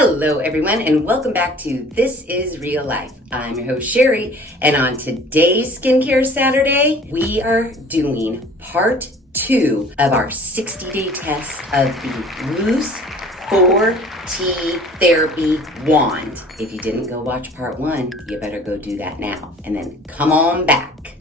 Hello everyone and welcome back to This Is Real Life. I'm your host Sheri, and on today's Skincare Saturday, we are doing part 2 of our 60-day test of the Luce 4T Therapy Wand. If you didn't go watch part 1, you better go do that now and then come on back.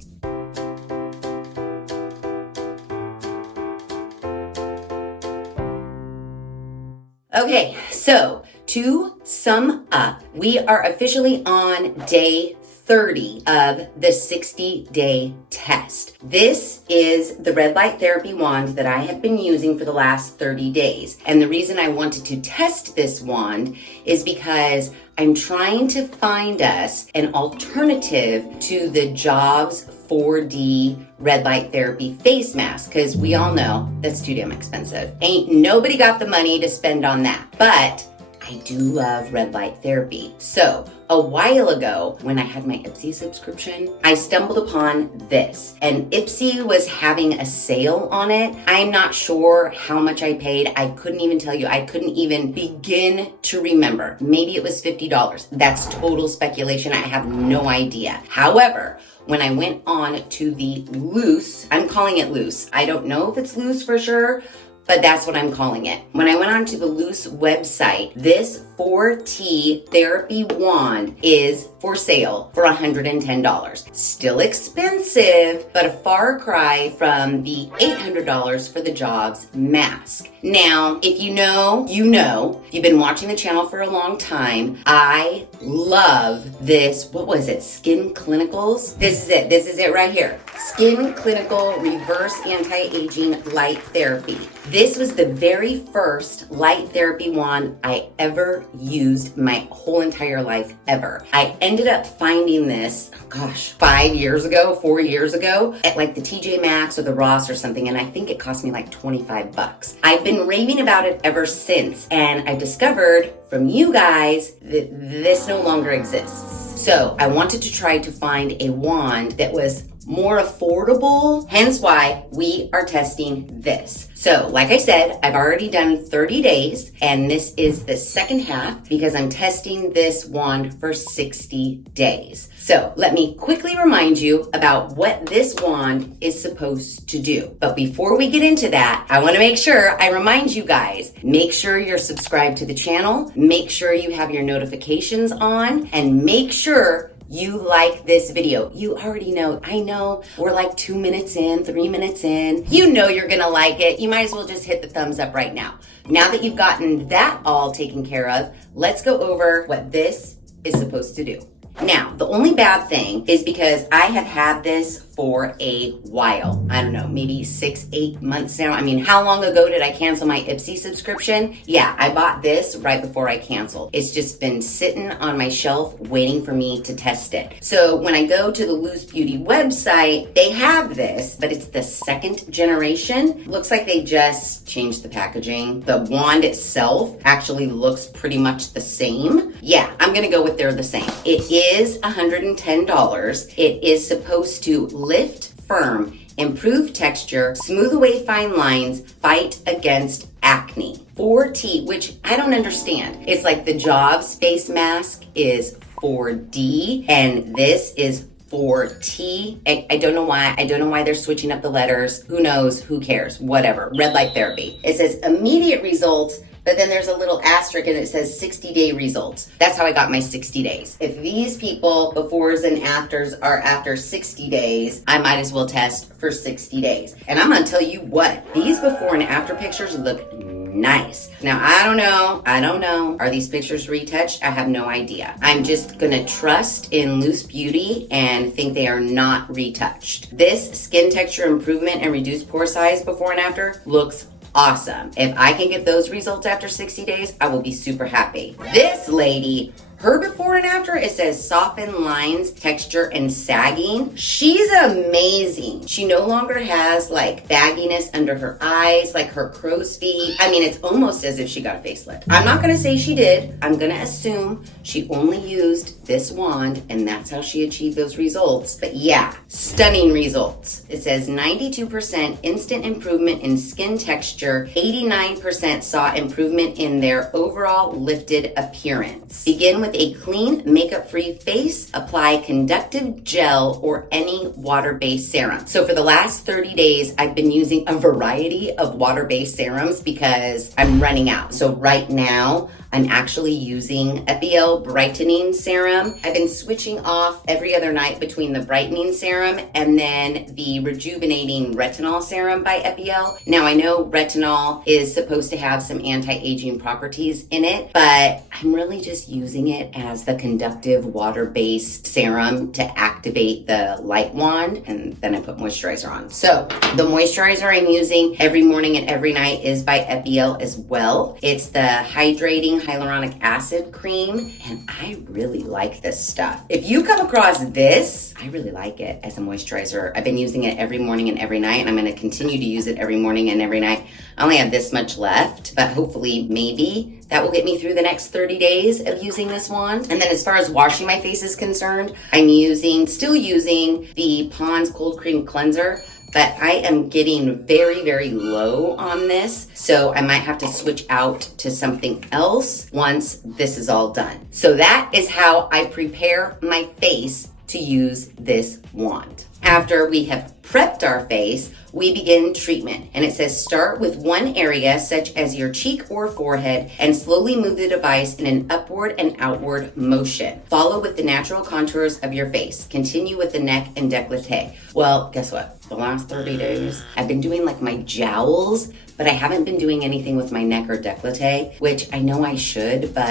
Okay, so to sum up, we are officially on day 30 of the 60-day test. This is the red light therapy wand that I have been using for the last 30 days. And the reason I wanted to test this wand is because I'm trying to find us an alternative to the Jobs 4D red light therapy face mask, because we all know that's too damn expensive. Ain't nobody got the money to spend on that. But I do love red light therapy. So a while ago, when I had my Ipsy subscription, I stumbled upon this, and Ipsy was having a sale on it. I'm not sure how much I paid. I couldn't even tell you. I couldn't even begin to remember. Maybe it was $50. That's total speculation. I have no idea. However, when I went on to the Luce, I'm calling it Luce. I don't know if it's Luce for sure, but that's what I'm calling it. When I went on to the Luce website, this 4T therapy wand is for sale for $110. Still expensive, but a far cry from the $800 for the Jobs mask. Now, if you know, you know. If you've been watching the channel for a long time, I love this, what was it, Skin Clinicals? This is it right here. Skin Clinical Reverse Anti-Aging Light Therapy. This was the very first light therapy wand I ever used my whole entire life ever. I ended up finding this, 4 years ago at like the TJ Maxx or the Ross or something, and I think it cost me like $25. I've been raving about it ever since, and I discovered from you guys that this no longer exists. So I wanted to try to find a wand that was more affordable, hence why we are testing this. So, like I said, I've already done 30 days, and this is the second half because I'm testing this wand for 60 days. So, let me quickly remind you about what this wand is supposed to do. But before we get into that, I want to make sure I remind you guys, make sure you're subscribed to the channel, make sure you have your notifications on, and make sure you like this video. You already know. I know we're like 2 minutes in, 3 minutes in. You know you're gonna like it. You might as well just hit the thumbs up right now. Now that you've gotten that all taken care of, let's go over what this is supposed to do. Now, the only bad thing is because I have had this for a while. I don't know, maybe 6-8 months now. I mean, how long ago did I cancel my Ipsy subscription? Yeah, I bought this right before I canceled. It's just been sitting on my shelf waiting for me to test it. So when I go to the Luce Beauty website, they have this, but it's the second generation. Looks like they just changed the packaging. The wand itself actually looks pretty much the same. Yeah, I'm gonna go with they're the same. It is $110. It is supposed to lift, firm, improve texture, smooth away fine lines, fight against acne. 4T, which I don't understand. It's like the Jobs face mask is 4D, and this is 4T. I don't know why. I don't know why they're switching up the letters. Who knows? Who cares? Whatever. Red light therapy. It says immediate results, but then there's a little asterisk and it says 60-day results. That's how I got my 60 days. If these people befores and afters are after 60 days, I might as well test for 60 days. And I'm gonna tell you what, these before and after pictures look nice. Now, I don't know. Are these pictures retouched? I have no idea. I'm just gonna trust in Luce Beauty and think they are not retouched. This skin texture improvement and reduced pore size before and after looks awesome. If I can get those results after 60 days, I will be super happy. This lady, her before and after, it says soften lines, texture, and sagging. She's amazing. She no longer has like bagginess under her eyes, like her crow's feet. I mean, it's almost as if she got a facelift. I'm not gonna say she did. I'm gonna assume she only used this wand and that's how she achieved those results. But yeah, Stunning results. It says 92% instant improvement in skin texture, 89% saw improvement in their overall lifted appearance. Begin with a clean, makeup-free face. Apply conductive gel or any water-based serum. So for the last 30 days, I've been using a variety of water-based serums because I'm running out. So right now, I'm actually using Epiel Brightening Serum. I've been switching off every other night between the Brightening Serum and then the Rejuvenating Retinol Serum by Epiel. Now I know retinol is supposed to have some anti-aging properties in it, but I'm really just using it as the conductive water-based serum to activate the light wand, and then I put moisturizer on. So the moisturizer I'm using every morning and every night is by Epiel as well. It's the Hydrating Hyaluronic Acid Cream, and I really like this stuff. If you come across this, I really like it as a moisturizer. I've been using it every morning and every night, and I'm gonna continue to use it every morning and every night. I only have this much left, but hopefully, maybe that will get me through the next 30 days of using this wand. And then as far as washing my face is concerned, I'm still using the Pond's Cold Cream Cleanser, but I am getting very, very low on this. So I might have to switch out to something else once this is all done. So that is how I prepare my face to use this wand. After we have prepped our face, we begin treatment. And it says start with one area such as your cheek or forehead and slowly move the device in an upward and outward motion. Follow with the natural contours of your face. Continue with the neck and décolleté. Well, guess what? The last 30 days, I've been doing like my jowls, but I haven't been doing anything with my neck or décolleté, which I know I should, but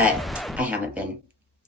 I haven't been.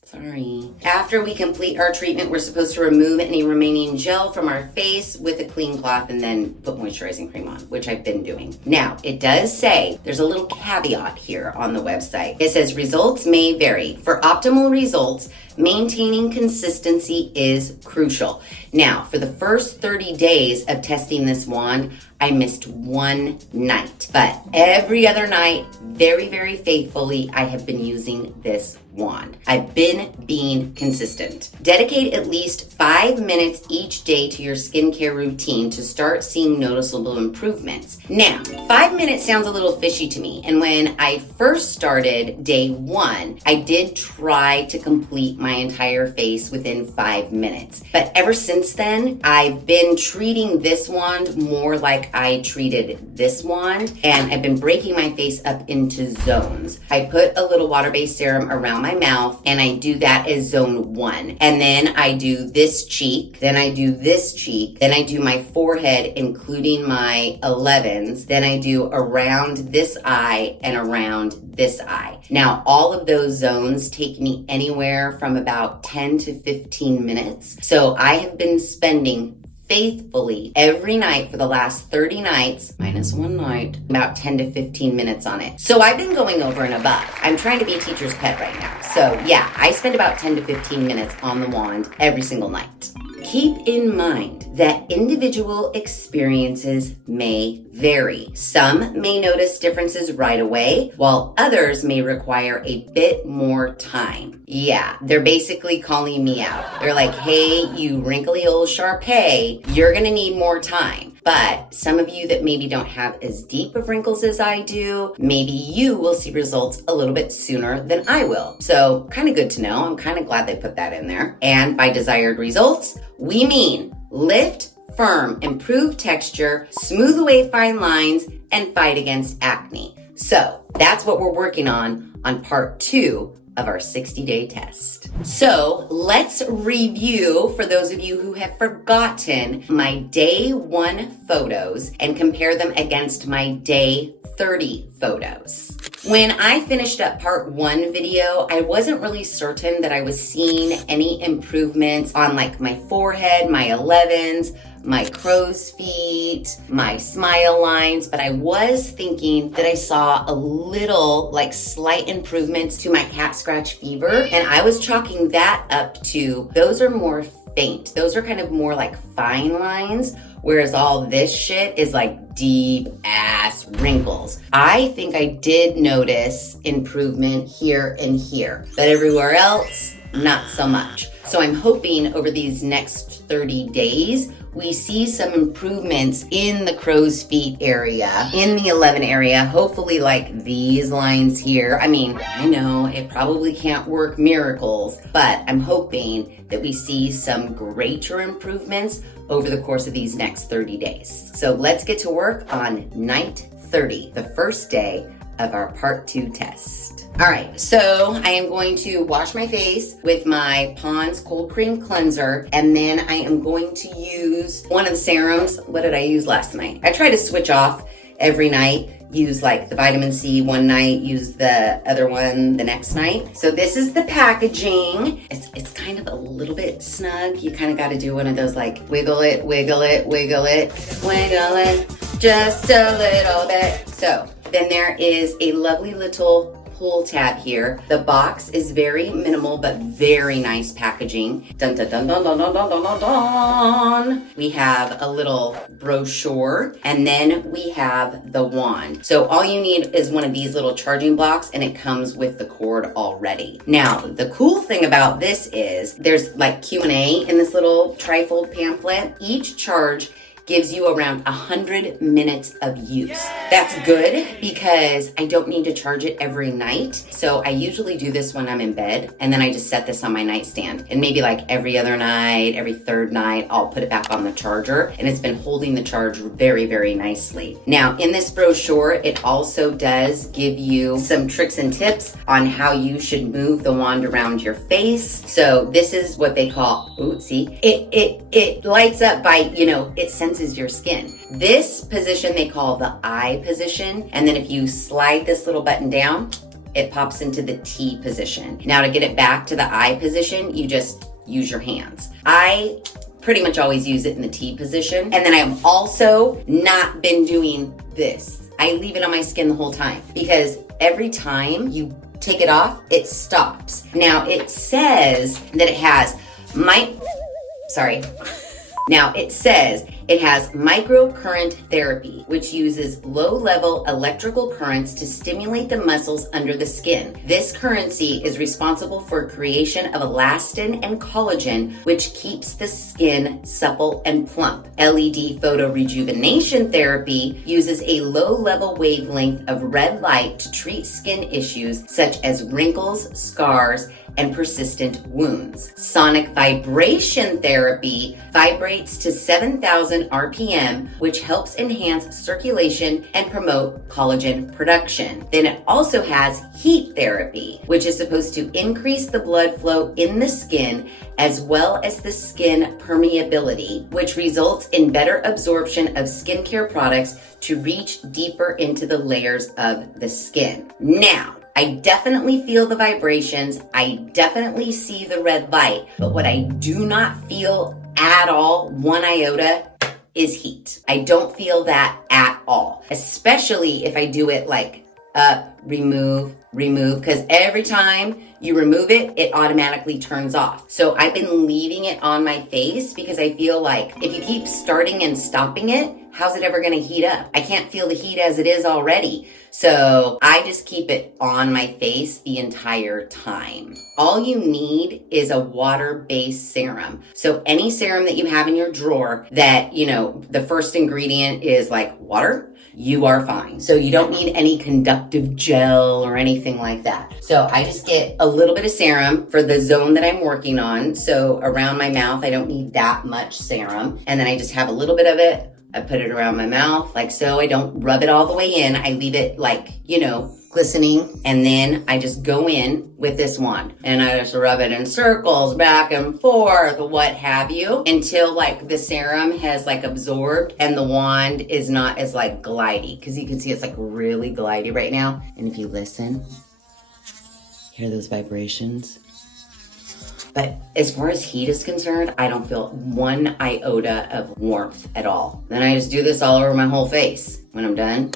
Sorry. After we complete our treatment, we're supposed to remove any remaining gel from our face with a clean cloth and then put moisturizing cream on, which I've been doing. Now, it does say, there's a little caveat here on the website. It says results may vary. For optimal results, maintaining consistency is crucial. Now, for the first 30 days of testing this wand, I missed one night, but every other night, very, very faithfully, I have been using this wand. I've been being consistent. Dedicate at least 5 minutes each day to your skincare routine to start seeing noticeable improvements. Now, 5 minutes sounds a little fishy to me. And when I first started day 1, I did try to complete my entire face within 5 minutes. But ever since then, I've been treating this wand more like I treated this wand, and I've been breaking my face up into zones. I put a little water-based serum around my mouth, and I do that as zone 1. And then I do this cheek, then I do this cheek, then I do my forehead, including my 11s, then I do around this eye and around this eye. Now, all of those zones take me anywhere from about 10 to 15 minutes. So I have been spending faithfully every night for the last 30 nights, minus one night, about 10 to 15 minutes on it. So I've been going over and above. I'm trying to be a teacher's pet right now. So yeah, I spend about 10 to 15 minutes on the wand every single night. Keep in mind that individual experiences may vary. Some may notice differences right away, while others may require a bit more time. Yeah, they're basically calling me out. They're like, hey, you wrinkly old Sharpay, you're gonna need more time. But some of you that maybe don't have as deep of wrinkles as I do, maybe you will see results a little bit sooner than I will. So kind of good to know. I'm kind of glad they put that in there. And by desired results, we mean lift, firm, improve texture, smooth away fine lines, and fight against acne. So that's what we're working on part 2 of our 60-day test. So let's review, for those of you who have forgotten, my day 1 photos and compare them against my day 30 photos. When I finished up part 1 video, I wasn't really certain that I was seeing any improvements on like my forehead, my 11s, my crow's feet, my smile lines, but I was thinking that I saw a little like slight improvements to my cat scratch fever, and I was chalking that up to those are more faint. Those are kind of more like fine lines, whereas all this shit is like deep ass wrinkles. I think I did notice improvement here and here, but everywhere else, not so much. So I'm hoping over these next 30 days, we see some improvements in the crow's feet area, in the 11 area, hopefully like these lines here. I mean, I know it probably can't work miracles, but I'm hoping that we see some greater improvements over the course of these next 30 days. So let's get to work on night 30, the first day of our part 2 test. All right, so I am going to wash my face with my Pond's Cold Cream Cleanser, and then I am going to use one of the serums. What did I use last night? I try to switch off every night. Use like the vitamin C one night, use the other one the next night. So this is the packaging. It's kind of a little bit snug. You kind of got to do one of those like wiggle it, wiggle it, wiggle it, wiggle it, just a little bit. So then there is a lovely little pull tab here. The box is very minimal but very nice packaging. Dun dun dun dun dun dun dun dun dun dun. We have a little brochure, and then we have the wand. So all you need is one of these little charging blocks, and it comes with the cord already. Now, the cool thing about this is there's like Q&A in this little trifold pamphlet. Each charge gives you around 100 minutes of use. That's good because I don't need to charge it every night. So I usually do this when I'm in bed, and then I just set this on my nightstand. And maybe like every other night, every third night, I'll put it back on the charger, and it's been holding the charge very, very nicely. Now, in this brochure, it also does give you some tricks and tips on how you should move the wand around your face. So this is what they call, ooh, see, it lights up by, it senses your skin. This position they call the eye position, and then if you slide this little button down, it pops into the T position. Now to get it back to the eye position, you just use your hands. I pretty much always use it in the T position, and then I've also not been doing this. I leave it on my skin the whole time because every time you take it off, it stops. Now it says that it has Now it says it has microcurrent therapy, which uses low-level electrical currents to stimulate the muscles under the skin. This currency is responsible for creation of elastin and collagen, which keeps the skin supple and plump. LED photorejuvenation therapy uses a low-level wavelength of red light to treat skin issues such as wrinkles, scars, and persistent wounds. Sonic vibration therapy vibrates to 7,000 RPM, which helps enhance circulation and promote collagen production. Then it also has heat therapy, which is supposed to increase the blood flow in the skin as well as the skin permeability, which results in better absorption of skincare products to reach deeper into the layers of the skin. Now, I definitely feel the vibrations. I definitely see the red light, but what I do not feel at all, one iota, is heat. I don't feel that at all, especially if I do it like up, remove, because every time you remove it, it automatically turns off. So I've been leaving it on my face because I feel like if you keep starting and stopping it, how's it ever gonna heat up? I can't feel the heat as it is already. So I just keep it on my face the entire time. All you need is a water-based serum. So any serum that you have in your drawer that, the first ingredient is like water, you are fine. So you don't need any conductive gel or anything like that. So I just get a little bit of serum for the zone that I'm working on. So around my mouth, I don't need that much serum. And then I just have a little bit of it. I put it around my mouth like so. I don't rub it all the way in. I leave it like, glistening. And then I just go in with this wand and I just rub it in circles back and forth, what have you, until like the serum has like absorbed and the wand is not as like glidey. Cause you can see it's like really glidey right now. And if you listen, hear those vibrations. But as far as heat is concerned, I don't feel one iota of warmth at all. Then I just do this all over my whole face. When I'm done,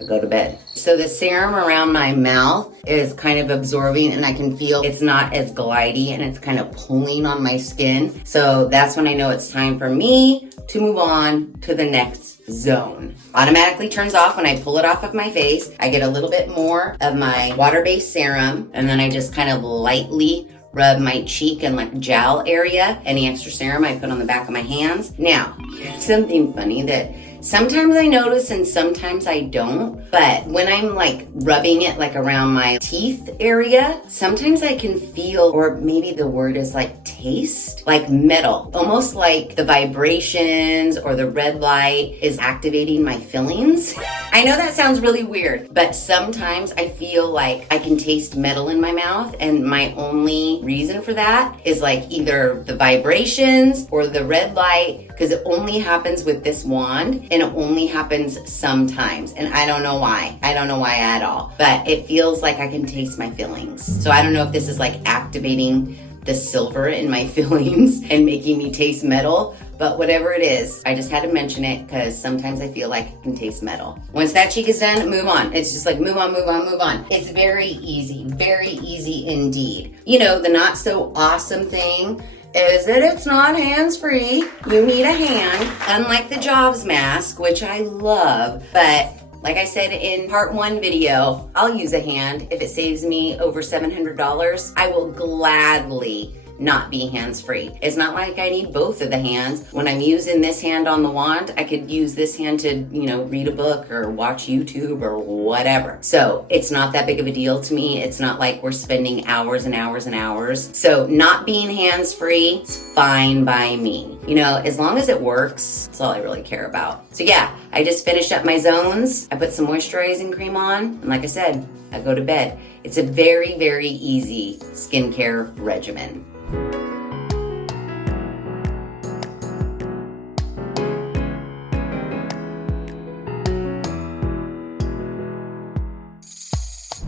I go to bed. So the serum around my mouth is kind of absorbing and I can feel it's not as glidey and it's kind of pulling on my skin. So that's when I know it's time for me to move on to the next zone. Automatically turns off when I pull it off of my face. I get a little bit more of my water-based serum and then I just kind of lightly rub my cheek and like jowl area. Any extra serum I put on the back of my hands. Now, here's something funny that sometimes I notice and sometimes I don't, but when I'm like rubbing it like around my teeth area, sometimes I can feel, or maybe the word is like taste, like metal, almost like the vibrations or the red light is activating my fillings. I know that sounds really weird, but sometimes I feel like I can taste metal in my mouth, and my only reason for that is like either the vibrations or the red light, because it only happens with this wand and it only happens sometimes. And I don't know why. I don't know why at all, but it feels like I can taste my fillings. So I don't know if this is like activating the silver in my fillings and making me taste metal, but whatever it is, I just had to mention it because sometimes I feel like I can taste metal. Once that cheek is done, move on. It's just like move on, move on, move on. It's very easy indeed. You know, the not so awesome thing is that it's not hands-free. You need a hand, unlike the Jobs mask, which I love, but like I said in part 1 video, I'll use a hand. If it saves me over $700, I will gladly not be hands-free. It's not like I need both of the hands. When I'm using this hand on the wand, I could use this hand to, you know, read a book or watch YouTube or whatever. So it's not that big of a deal to me. It's not like we're spending hours and hours and hours. So not being hands-free is fine by me. You know, as long as it works, that's all I really care about. So yeah, I just finished up my zones. I put some moisturizing cream on, and like I said, I go to bed. It's a very easy skincare regimen.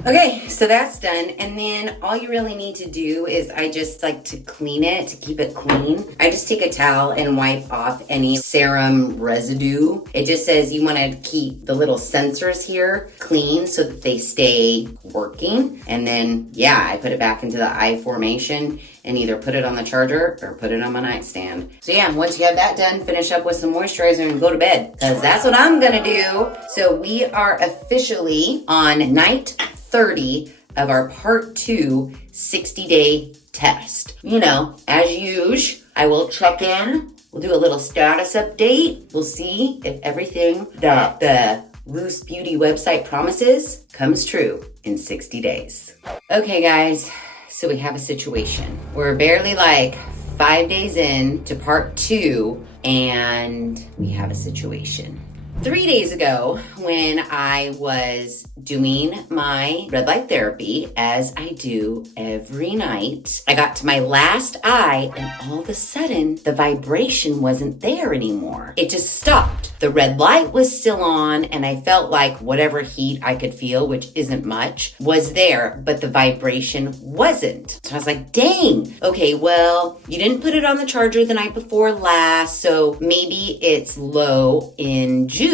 Okay, so that's done. And then all you really need to do is I just like to clean it, to keep it clean. I just take a towel and wipe off any serum residue. It just says you want to keep the little sensors here clean so that they stay working. And then, yeah, I put it back into the eye formation and either put it on the charger or put it on my nightstand. So yeah, once you have that done, finish up with some moisturizer and go to bed, because that's what I'm gonna do. So we are officially on night 30 of our part 2 60-day test. You know, as usual, I will check in. We'll do a little status update. We'll see if everything that the Luce Beauty website promises comes true in 60 days. Okay, guys. So we have a situation. We're barely like 5 days in to part 2, and we have a situation. 3 days ago, when I was doing my red light therapy, as I do every night, I got to my last eye, and all of a sudden, the vibration wasn't there anymore. It just stopped. The red light was still on, and I felt like whatever heat I could feel, which isn't much, was there, but the vibration wasn't. So I was like, dang, okay, well, you didn't put it on the charger the night before last, so maybe it's low in juice.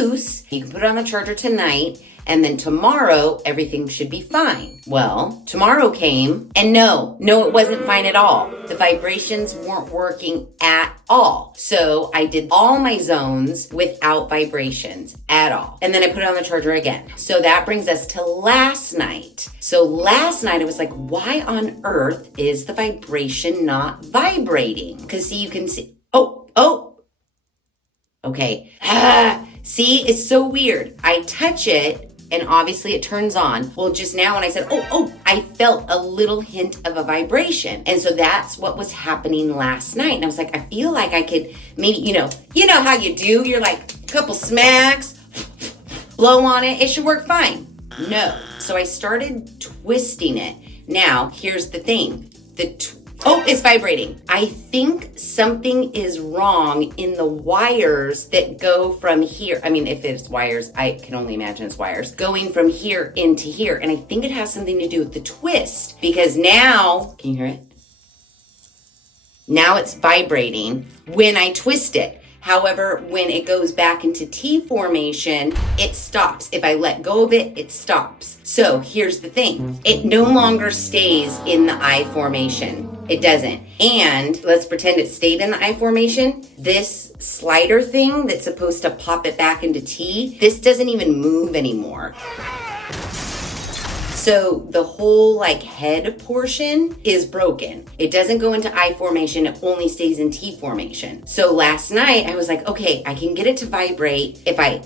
You can put it on the charger tonight, and then tomorrow everything should be fine. Well, tomorrow came, and no, it wasn't fine at all. The vibrations weren't working at all. So I did all my zones without vibrations at all. And then I put it on the charger again. So that brings us to last night. So last night I was like, why on earth is the vibration not vibrating? Because see, you can see, okay. See, it's so weird. I touch it, and obviously it turns on. Well, just now when I said, I felt a little hint of a vibration. And so that's what was happening last night. And I was like, I feel like I could maybe, you know how you do? You're like a couple smacks, blow on it, it should work fine. No. So I started twisting it. Now, here's the thing. It's vibrating. I think something is wrong in the wires that go from here. I mean, if it's wires, I can only imagine it's wires going from here into here. And I think it has something to do with the twist, because now, can you hear it? Now it's vibrating when I twist it. However, when it goes back into T formation, it stops. If I let go of it, it stops. So here's the thing. It no longer stays in the I formation. It doesn't. And let's pretend it stayed in the I formation. This slider thing that's supposed to pop it back into T, this doesn't even move anymore. So the whole like head portion is broken. It doesn't go into I formation, it only stays in T formation. So last night I was like, okay, I can get it to vibrate if I,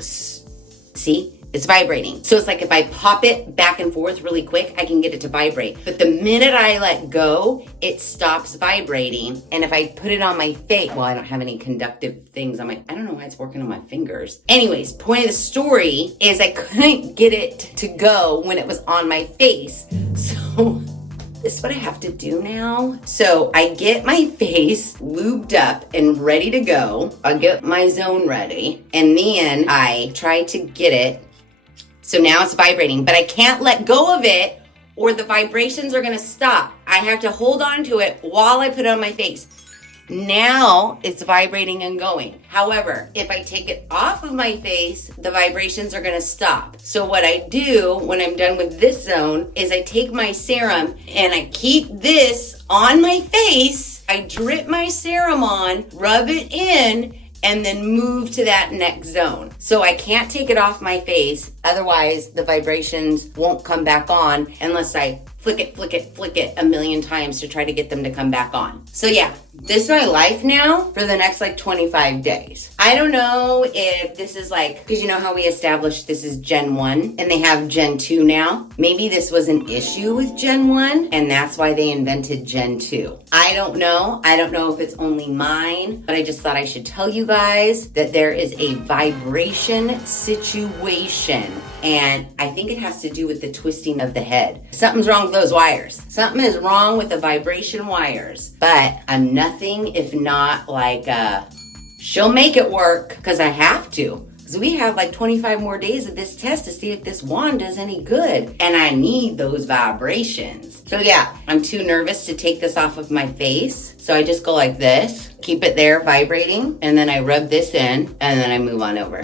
see? It's vibrating. So it's like if I pop it back and forth really quick, I can get it to vibrate. But the minute I let go, it stops vibrating. And if I put it on my face, well, I don't have any conductive things on my, I don't know why it's working on my fingers. Anyways, point of the story is I couldn't get it to go when it was on my face. So this is what I have to do now. So I get my face lubed up and ready to go. I get my zone ready. And then I try to get it. So now it's vibrating, but I can't let go of it or the vibrations are gonna stop. I have to hold on to it while I put it on my face. Now it's vibrating and going. However, if I take it off of my face, the vibrations are gonna stop. So what I do when I'm done with this zone is I take my serum and I keep this on my face. I drip my serum on, rub it in, and then move to that next zone. So I can't take it off my face, otherwise the vibrations won't come back on unless I flick it a million times to try to get them to come back on. So yeah, this is my life now for the next like 25 days. I don't know if this is like, because you know how we established this is Gen 1 and they have Gen 2 now? Maybe this was an issue with Gen 1 and that's why they invented Gen 2. I don't know. I don't know if it's only mine, but I just thought I should tell you guys that there is a vibration situation. And I think it has to do with the twisting of the head. Something's wrong with those wires. Something is wrong with the vibration wires. But I'm nothing if not like, she'll make it work because I have to. Because we have like 25 more days of this test to see if this wand does any good. And I need those vibrations. So yeah, I'm too nervous to take this off of my face. So I just go like this, keep it there vibrating, and then I rub this in, and then I move on over.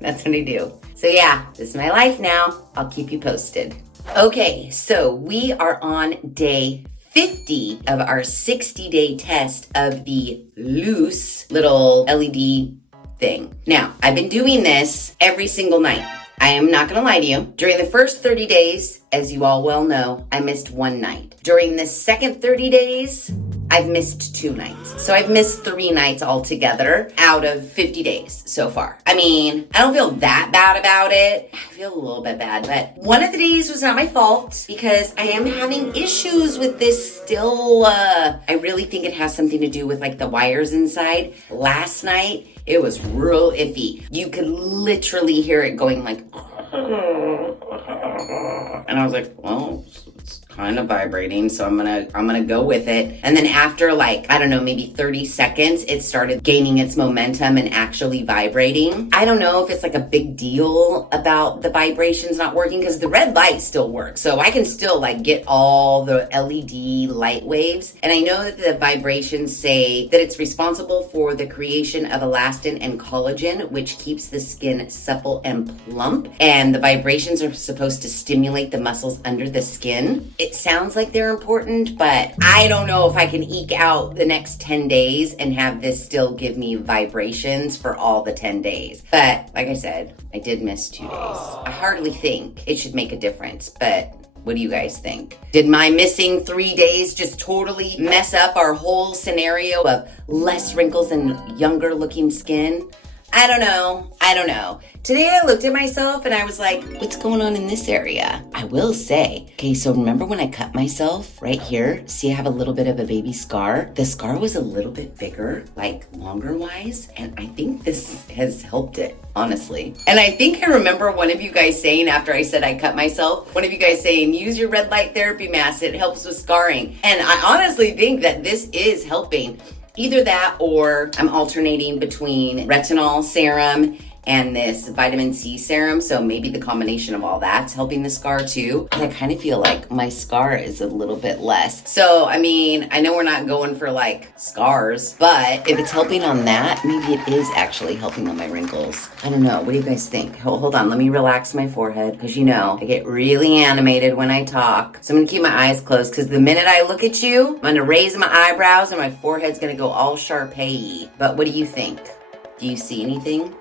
That's what I do. So yeah, this is my life now. I'll keep you posted. Okay, so we are on day 50 of our 60-day test of the Luce little LED thing. Now, I've been doing this every single night. I am not gonna lie to you. During the first 30 days, as you all well know, I missed one night. During the second 30 days, I've missed 2 nights. So I've missed 3 nights altogether out of 50 days so far. I mean, I don't feel that bad about it. I feel a little bit bad, but one of the days was not my fault because I am having issues with this still. I really think it has something to do with like the wires inside. Last night, it was real iffy. You could literally hear it going like, and I was like, well, it's kind of vibrating, so I'm gonna go with it. And then after like, I don't know, maybe 30 seconds, it started gaining its momentum and actually vibrating. I don't know if it's like a big deal about the vibrations not working because the red light still works. So I can still like get all the LED light waves. And I know that the vibrations say that it's responsible for the creation of elastin and collagen, which keeps the skin supple and plump. And the vibrations are supposed to stimulate the muscles under the skin. It sounds like they're important, but I don't know if I can eke out the next 10 days and have this still give me vibrations for all the 10 days. But like I said, I did miss 2 days. I hardly think it should make a difference, but what do you guys think? Did my missing 3 days just totally mess up our whole scenario of less wrinkles and younger looking skin? I don't know. Today I looked at myself and I was like, what's going on in this area? I will say, okay, so remember when I cut myself right here? See, I have a little bit of a baby scar. The scar was a little bit bigger, like longer wise. And I think this has helped it, honestly. And I think I remember one of you guys saying after I said I cut myself, one of you guys saying, use your red light therapy mask. It helps with scarring. And I honestly think that this is helping. Either that or I'm alternating between retinol serum and this vitamin C serum. So maybe the combination of all that's helping the scar too. But I kind of feel like my scar is a little bit less. So, I mean, I know we're not going for like scars, but if it's helping on that, maybe it is actually helping on my wrinkles. I don't know. What do you guys think? Hold on. Let me relax my forehead because you know, I get really animated when I talk. So I'm going to keep my eyes closed because the minute I look at you, I'm going to raise my eyebrows and my forehead's going to go all Sharpay-y. But what do you think? Do you see anything?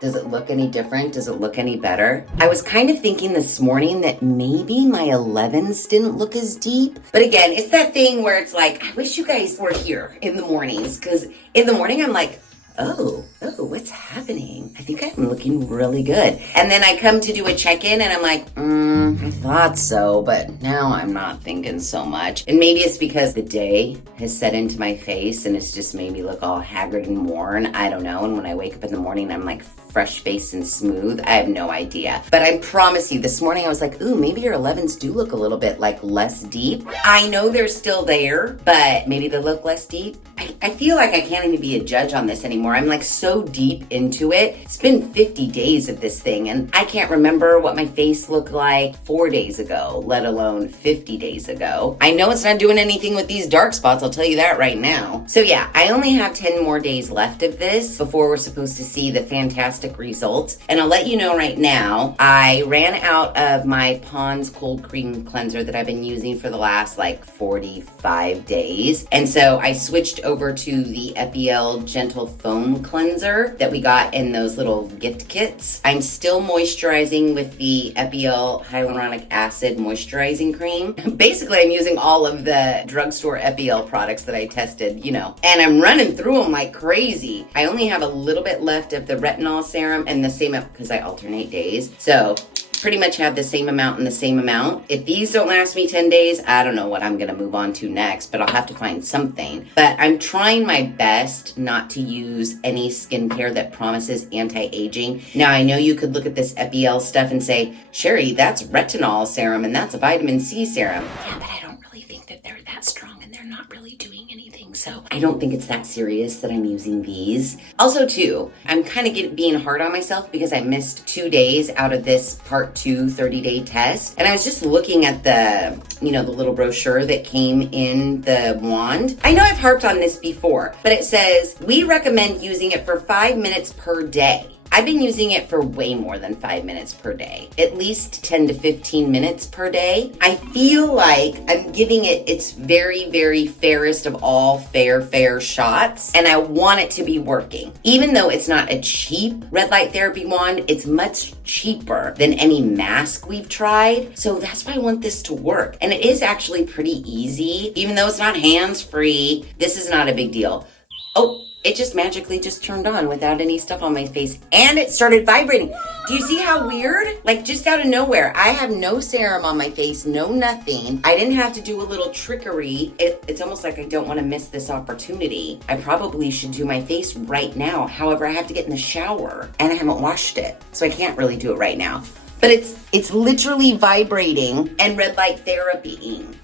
Does it look any different? Does it look any better? I was kind of thinking this morning that maybe my 11s didn't look as deep. But again, it's that thing where it's like, I wish you guys were here in the mornings, because in the morning I'm like, oh, what's happening? I think I'm looking really good. And then I come to do a check-in and I'm like, I thought so, but now I'm not thinking so much. And maybe it's because the day has set into my face and it's just made me look all haggard and worn. I don't know. And when I wake up in the morning, I'm like fresh faced and smooth. I have no idea. But I promise you, this morning I was like, ooh, maybe your 11s do look a little bit like less deep. I know they're still there, but maybe they look less deep. I feel like I can't even be a judge on this anymore. I'm like so deep into it. It's been 50 days of this thing and I can't remember what my face looked like 4 days ago, let alone 50 days ago. I know it's not doing anything with these dark spots, I'll tell you that right now. So yeah, I only have 10 more days left of this before we're supposed to see the fantastic results. And I'll let you know right now, I ran out of my Pond's Cold Cream Cleanser that I've been using for the last like 45 days. And so I switched over to the Epiel Gentle Foam Cleanser that we got in those little gift kits. I'm still moisturizing with the Epiel Hyaluronic Acid Moisturizing Cream. Basically, I'm using all of the drugstore Epiel products that I tested, you know, and I'm running through them like crazy. I only have a little bit left of the retinol serum and the same, because I alternate days. So pretty much have the same amount and the same amount. If these don't last me 10 days, I don't know what I'm gonna move on to next, but I'll have to find something. But I'm trying my best not to use any skincare that promises anti-aging. Now, I know you could look at this Epiel stuff and say, Sheri, that's retinol serum and that's a vitamin C serum. Yeah, but I don't really think that they're that strong and they're not really doing anything. So I don't think it's that serious that I'm using these. Also too, I'm kind of being hard on myself because I missed 2 days out of this part 2 30-day test. And I was just looking at the, you know, the little brochure that came in the wand. I know I've harped on this before, but it says, we recommend using it for 5 minutes per day. I've been using it for way more than 5 minutes per day, at least 10 to 15 minutes per day. I feel like I'm giving it its very, very fairest of all fair shots, and I want it to be working. Even though it's not a cheap red light therapy wand, it's much cheaper than any mask we've tried. So that's why I want this to work. And it is actually pretty easy. Even though it's not hands-free, this is not a big deal. Oh, it just magically just turned on without any stuff on my face and it started vibrating. Do you see how weird? Like just out of nowhere. I have no serum on my face, no nothing. I didn't have to do a little trickery. It's almost like I don't want to miss this opportunity. I probably should do my face right now. However, I have to get in the shower and I haven't washed it. So I can't really do it right now. But it's literally vibrating and red light therapying.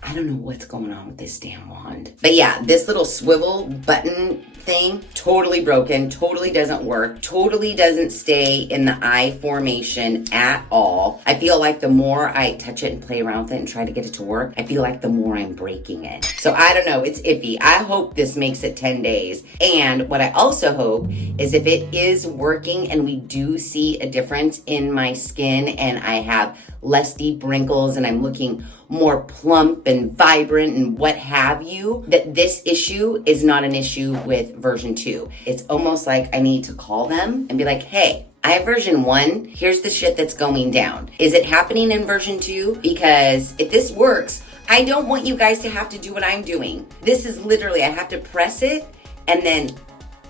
I don't know what's going on with this damn wand. But yeah, this little swivel button thing, totally broken, totally doesn't work, totally doesn't stay in the eye formation at all. I feel like the more I touch it and play around with it and try to get it to work, I feel like the more I'm breaking it. So I don't know, it's iffy. I hope this makes it 10 days. And what I also hope is if it is working and we do see a difference in my skin and I have less deep wrinkles and I'm looking more plump and vibrant and what have you, that this issue is not an issue with version 2. It's almost like I need to call them and be like, hey, I have version 1. Here's the shit that's going down. Is it happening in version 2? Because if this works, I don't want you guys to have to do what I'm doing. This is literally, I have to press it and then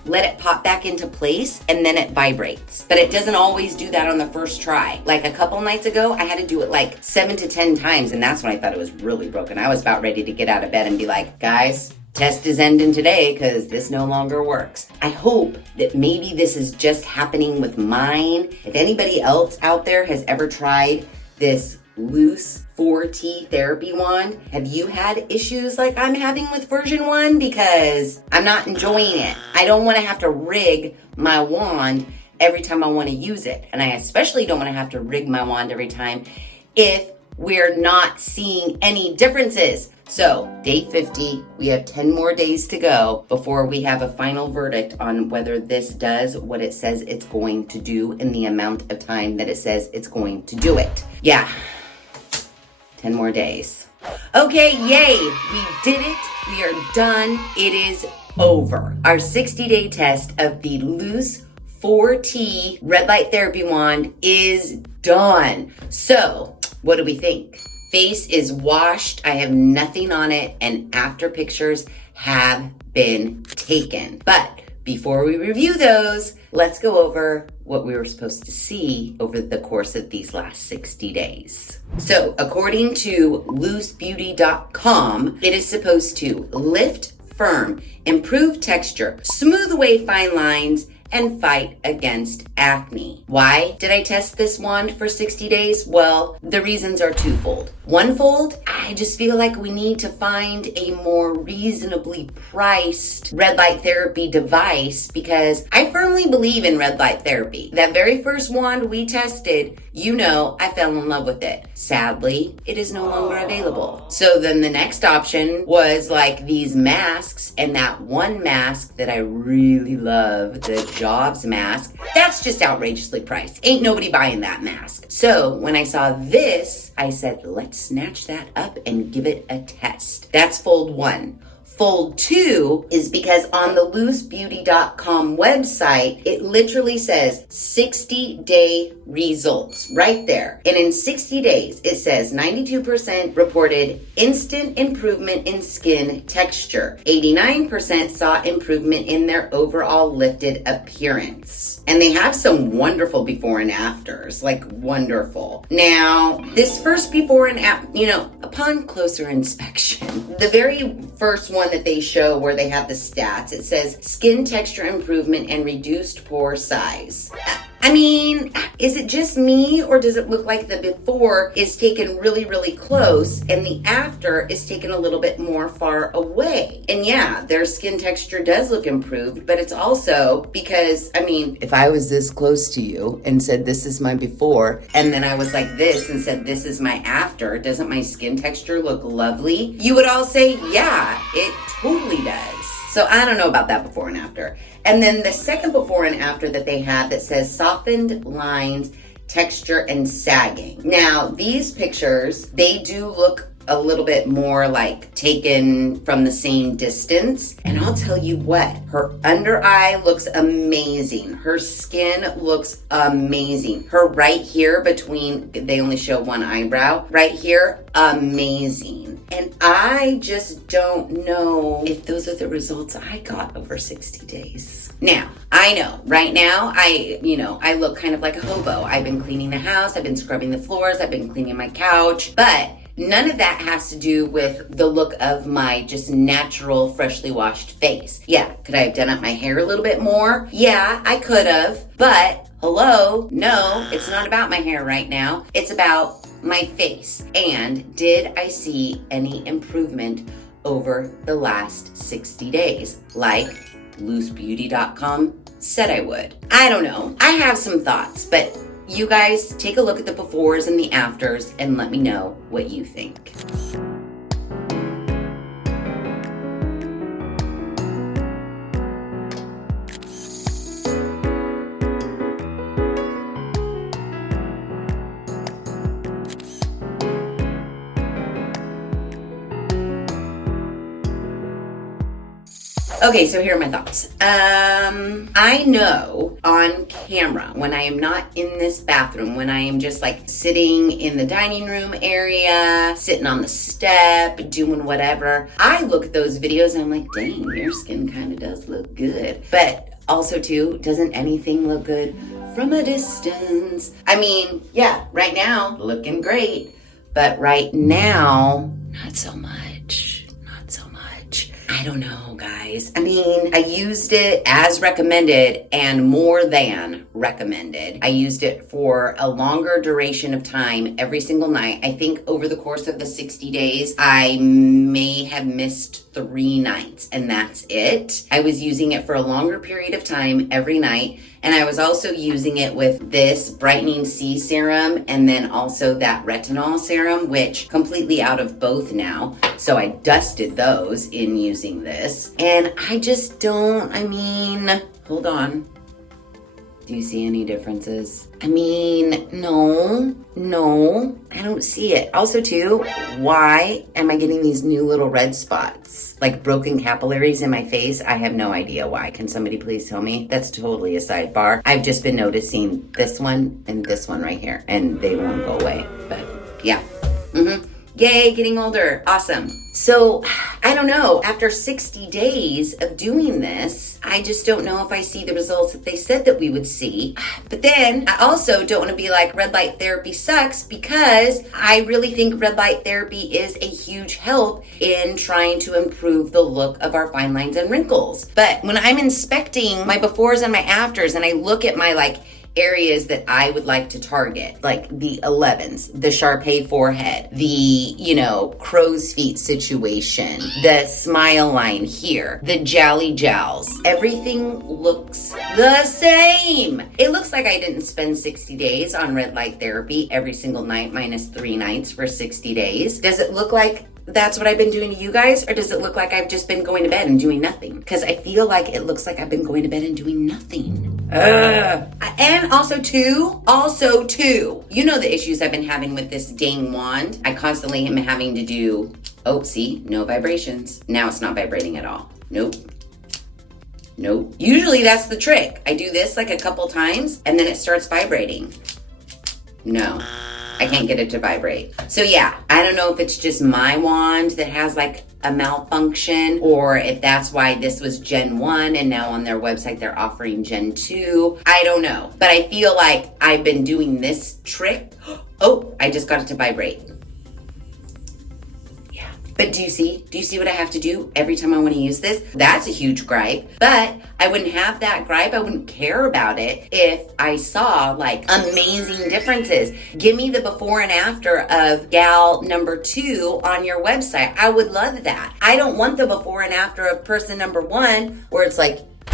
let it pop back into place and then it vibrates. But it doesn't always do that on the first try. Like a couple nights ago, I had to do it like 7 to 10 times and that's when I thought it was really broken. I was about ready to get out of bed and be like, guys, test is ending today because this no longer works. I hope that maybe this is just happening with mine. If anybody else out there has ever tried this Luce 4T therapy wand, have you had issues like I'm having with version 1? Because I'm not enjoying it. I don't want to have to rig my wand every time I want to use it. And I especially don't want to have to rig my wand every time if we're not seeing any differences. So day 50, we have 10 more days to go before we have a final verdict on whether this does what it says it's going to do in the amount of time that it says it's going to do it. Yeah. 10 more days. Okay, yay, we did it. We are done. It is over. Our 60-day test of the Luce 4T red light therapy wand is done. So what do we think? Face is washed. I have nothing on it, and after pictures have been taken. But before we review those, let's go over what we were supposed to see over the course of these last 60 days. So according to lucebeauty.com, it is supposed to lift, firm, improve texture, smooth away fine lines, and fight against acne. Why did I test this wand for 60 days? Well, the reasons are twofold. Onefold, I just feel like we need to find a more reasonably priced red light therapy device because I firmly believe in red light therapy. That very first wand we tested, I fell in love with it. Sadly, it is no longer available. So then the next option was like these masks, and that one mask that I really love, the Jobs mask, that's just outrageously priced. Ain't nobody buying that mask. So when I saw this, I said, let's snatch that up and give it a test. That's fold one. Fold two is because on the lucebeauty.com website, it literally says 60-day results right there. And in 60 days, it says 92% reported instant improvement in skin texture. 89% saw improvement in their overall lifted appearance. And they have some wonderful before and afters, like wonderful. Now, this first before and after, upon closer inspection, the very first one that they show where they have the stats, it says skin texture improvement and reduced pore size. I mean, is it just me, or does it look like the before is taken really, really close and the after is taken a little bit more far away? And yeah, their skin texture does look improved, but it's also because, if I was this close to you and said, this is my before, and then I was like this and said, this is my after, doesn't my skin texture look lovely? You would all say, yeah, it totally does. So I don't know about that before and after. And then the second before and after that they have that says softened lines, texture, and sagging. Now, these pictures, they do look a little bit more like taken from the same distance. And I'll tell you what, her under eye looks amazing. Her skin looks amazing. Her right here between, they only show one eyebrow, right here, amazing. And I just don't know if those are the results I got over 60 days. Now, I know right now, I look kind of like a hobo. I've been cleaning the house, I've been scrubbing the floors, I've been cleaning my couch, but none of that has to do with the look of my just natural, freshly washed face. Yeah, could I have done up my hair a little bit more? Yeah, I could have, but hello, no, it's not about my hair right now. It's about my face. And did I see any improvement over the last 60 days? Like lucebeauty.com said I would. I don't know. I have some thoughts, but you guys take a look at the befores and the afters and let me know what you think. Okay, so here are my thoughts. I know on camera, when I am not in this bathroom, when I am just like sitting in the dining room area, sitting on the step, doing whatever, I look at those videos and I'm like, dang, your skin kind of does look good. But also too, doesn't anything look good from a distance? Yeah, right now, looking great. But right now, not so much. I don't know, guys. I used it as recommended and more than recommended. I used it for a longer duration of time every single night. I think over the course of the 60 days, I may have missed 3 nights, and that's it. I was using it for a longer period of time every night. And I was also using it with this brightening C serum and then also that retinol serum, which completely out of both now. So I dusted those in using this. And I just don't, hold on. Do you see any differences? I mean, no, I don't see it. Also too, why am I getting these new little red spots? Like broken capillaries in my face? I have no idea why. Can somebody please tell me? That's totally a sidebar. I've just been noticing this one and this one right here, and they won't go away, but yeah. Yay, getting older. Awesome. So, I don't know. After 60 days of doing this, I just don't know if I see the results that they said that we would see. But then, I also don't want to be like, red light therapy sucks, because I really think red light therapy is a huge help in trying to improve the look of our fine lines and wrinkles. But when I'm inspecting my befores and my afters, and I look at my areas that I would like to target, like the 11s, the Sharpay forehead, the, crow's feet situation, the smile line here, the jowly jowls. Everything looks the same. It looks like I didn't spend 60 days on red light therapy every single night minus 3 nights for 60 days. Does it look like that's what I've been doing to you guys? Or does it look like I've just been going to bed and doing nothing? Because I feel like it looks like I've been going to bed and doing nothing. And also too, you know the issues I've been having with this dang wand. I constantly am having to do, see, no vibrations. Now it's not vibrating at all. Nope. Usually that's the trick. I do this a couple times and then it starts vibrating. No. I can't get it to vibrate. So yeah, I don't know if it's just my wand that has a malfunction, or if that's why this was Gen 1 and now on their website they're offering Gen 2. I don't know. But I feel like I've been doing this trick. Oh, I just got it to vibrate. Yeah. But do you see what I have to do every time I want to use this? That's a huge gripe. But I wouldn't have that gripe. I wouldn't care about it if I saw amazing differences. Give me the before and after of gal number 2 on your website. I would love that. I don't want the before and after of person number 1 where it's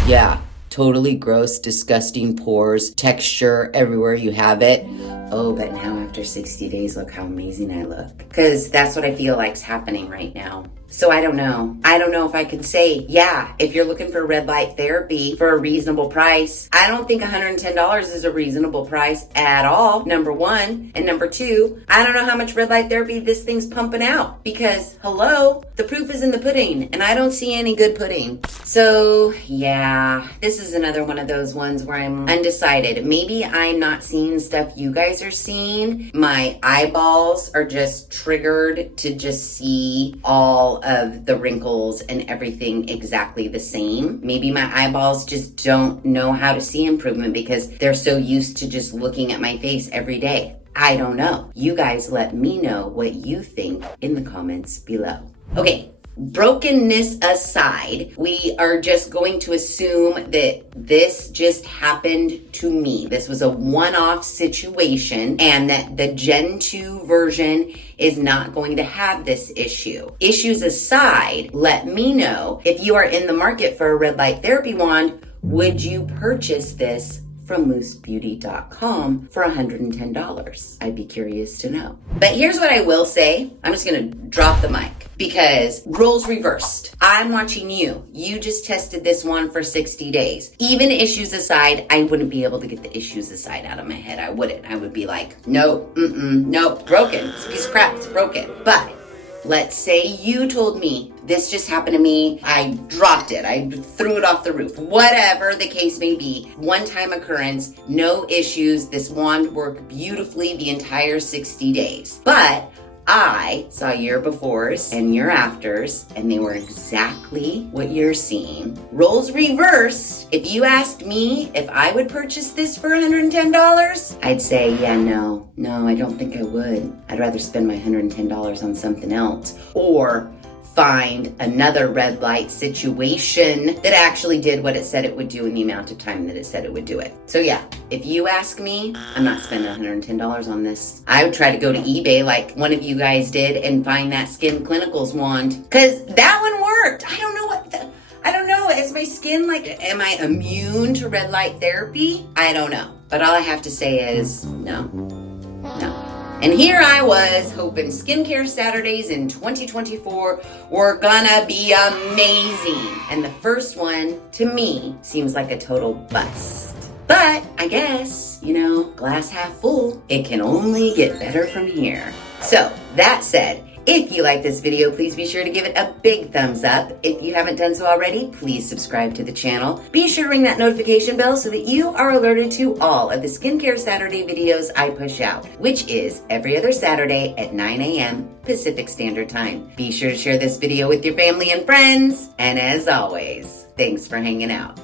yeah, totally gross, disgusting pores, texture everywhere you have it. Oh, but now after 60 days, look how amazing I look. Because that's what I feel like's happening right now. So I don't know. I don't know if I could say, yeah, if you're looking for red light therapy for a reasonable price, I don't think $110 is a reasonable price at all, number 1. And number 2, I don't know how much red light therapy this thing's pumping out, because hello, the proof is in the pudding and I don't see any good pudding. So yeah, this is another one of those ones where I'm undecided. Maybe I'm not seeing stuff you guys are seeing. My eyeballs are just triggered to just see all of the wrinkles and everything exactly the same. Maybe my eyeballs just don't know how to see improvement because they're so used to just looking at my face every day. I don't know. You guys let me know what you think in the comments below. Okay. Brokenness aside, we are just going to assume that this just happened to me. This was a one-off situation and that the Gen 2 version is not going to have this issue. Issues aside, let me know if you are in the market for a red light therapy wand, would you purchase this from lucebeauty.com for $110? I'd be curious to know. But here's what I will say. I'm just gonna drop the mic because roles reversed. I'm watching you. You just tested this one for 60 days. Even issues aside, I wouldn't be able to get the issues aside out of my head. I wouldn't. I would be like, nope, nope, broken. It's a piece of crap, it's broken. But let's say you told me this just happened to me. I dropped it. I threw it off the roof. Whatever the case may be. One-time occurrence, no issues. This wand worked beautifully the entire 60 days. But I saw your befores and your afters, and they were exactly what you're seeing. Roles reversed. If you asked me if I would purchase this for $110, I'd say, yeah, no, I don't think I would. I'd rather spend my $110 on something else, or find another red light situation that actually did what it said it would do in the amount of time that it said it would do it. So yeah, if you ask me, I'm not spending $110 on this. I would try to go to eBay like one of you guys did and find that Skin Clinicals wand, because that one worked. I don't know. Is my skin am I immune to red light therapy? I don't know. But all I have to say is no. And here I was hoping Skincare Saturdays in 2024 were gonna be amazing. And the first one, to me, seems like a total bust. But I guess, glass half full, it can only get better from here. So that said, if you like this video, please be sure to give it a big thumbs up. If you haven't done so already, please subscribe to the channel. Be sure to ring that notification bell so that you are alerted to all of the Skincare Saturday videos I push out, which is every other Saturday at 9 a.m. Pacific Standard Time. Be sure to share this video with your family and friends. And as always, thanks for hanging out.